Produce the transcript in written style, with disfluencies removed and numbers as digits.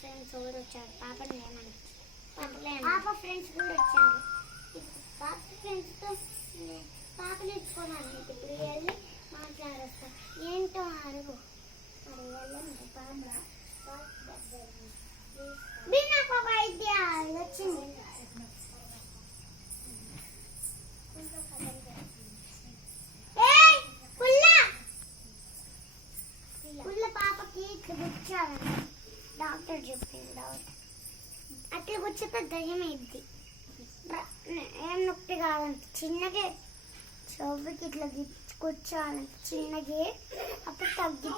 Friends కూడా వచ్చారు. పాపని ఏమని పాప ఫ్రెండ్స్ కూడా వచ్చారు. పాప ఫ్రెండ్స్తో పాపని ఇచ్చుకోమని ఇప్పుడు వెళ్ళి మాట్లాడేస్తాం. ఏంటో అడుగు వెళ్ళండి. నాకు ఒక ఐడియా వచ్చింది. పుల్ల పాపకి ఇట్లా గుచ్చాలని డాక్టర్ చెప్పింది. అట్లా గుచ్చితే దయ్యం అయింది. ఏం నొప్పి కాదంట, చిన్నగే చెవుకి ఇట్లా కూర్చోవాలంట చిన్నగే, అప్పుడు తగ్గి